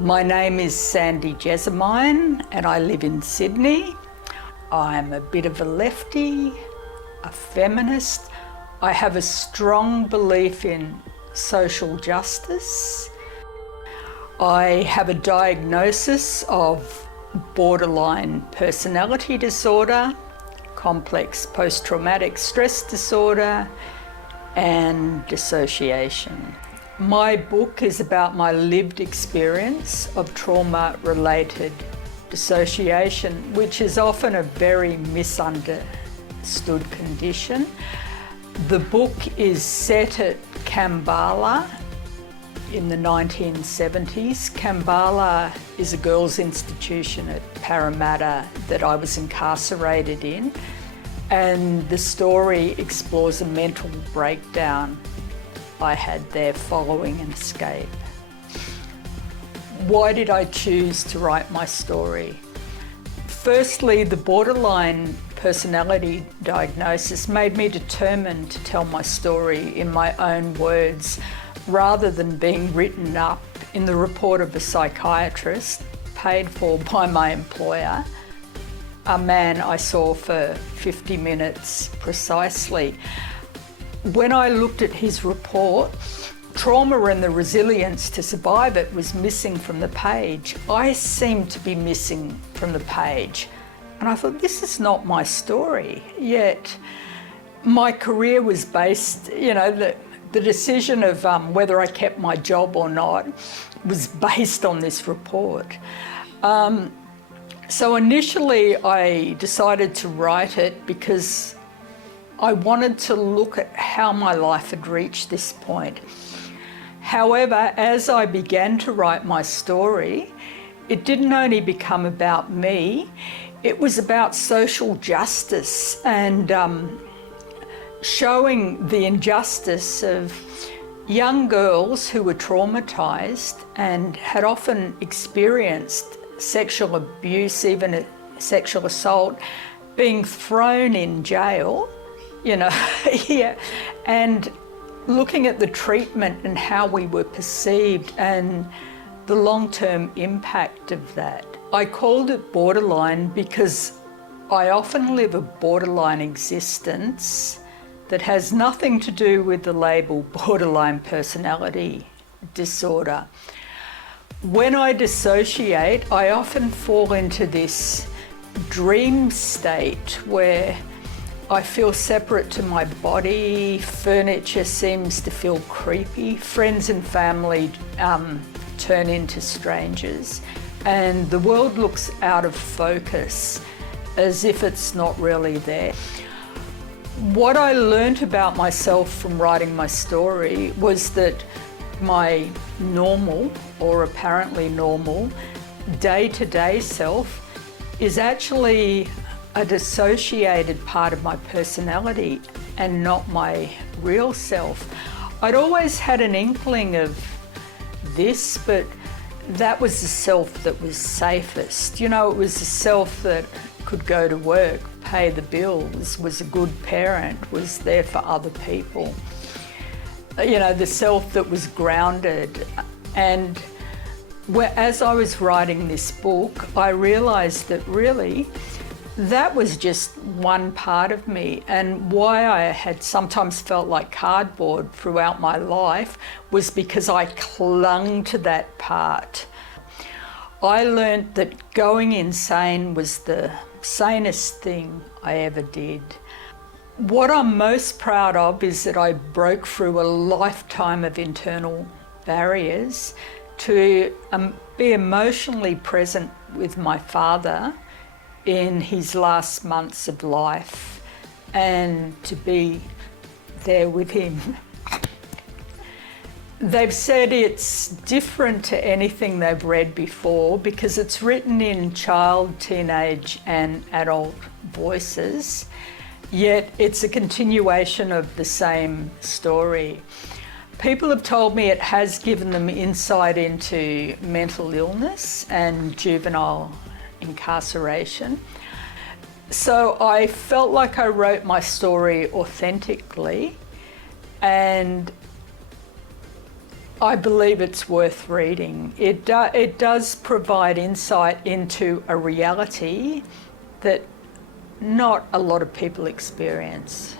My name is Sandie Jessamine and I live in Sydney. I'm a bit of a lefty, a feminist. I have a strong belief in social justice. I have a diagnosis of borderline personality disorder, complex post-traumatic stress disorder, and dissociation. My book is about my lived experience of trauma-related dissociation, which is often a very misunderstood condition. The book is set at Kamballa in the 1970s. Kamballa is a girls' institution at Parramatta that I was incarcerated in, and the story explores a mental breakdown I had there following an escape. Why did I choose to write my story? Firstly, the borderline personality diagnosis made me determined to tell my story in my own words rather than being written up in the report of a psychiatrist paid for by my employer, a man I saw for 50 minutes precisely. When I looked at his report, trauma and the resilience to survive it was missing from the page. I seemed to be missing from the page. And I thought, this is not my story. Yet my career was based, the decision of whether I kept my job or not was based on this report. So initially I decided to write it because I wanted to look at how my life had reached this point. However, as I began to write my story, it didn't only become about me, it was about social justice and showing the injustice of young girls who were traumatised and had often experienced sexual abuse, even sexual assault, being thrown in jail, and looking at the treatment and how we were perceived and the long-term impact of that. I called it borderline because I often live a borderline existence that has nothing to do with the label borderline personality disorder. When I dissociate, I often fall into this dream state where I feel separate to my body, furniture seems to feel creepy, friends and family turn into strangers, and the world looks out of focus as if it's not really there. What I learnt about myself from writing my story was that my normal, or apparently normal, day-to-day self is actually a dissociated part of my personality and not my real self. I'd always had an inkling of this, but that was the self that was safest. It was the self that could go to work, pay the bills, was a good parent, was there for other people. The self that was grounded. And as I was writing this book, I realised that really that was just one part of me, and why I had sometimes felt like cardboard throughout my life was because I clung to that part. I learnt that going insane was the sanest thing I ever did. What I'm most proud of is that I broke through a lifetime of internal barriers to be emotionally present with my father in his last months of life and to be there with him. They've said it's different to anything they've read before because it's written in child, teenage and adult voices, yet it's a continuation of the same story. People have told me it has given them insight into mental illness and juvenile incarceration. So I felt like I wrote my story authentically, and I believe it's worth reading. It does provide insight into a reality that not a lot of people experience.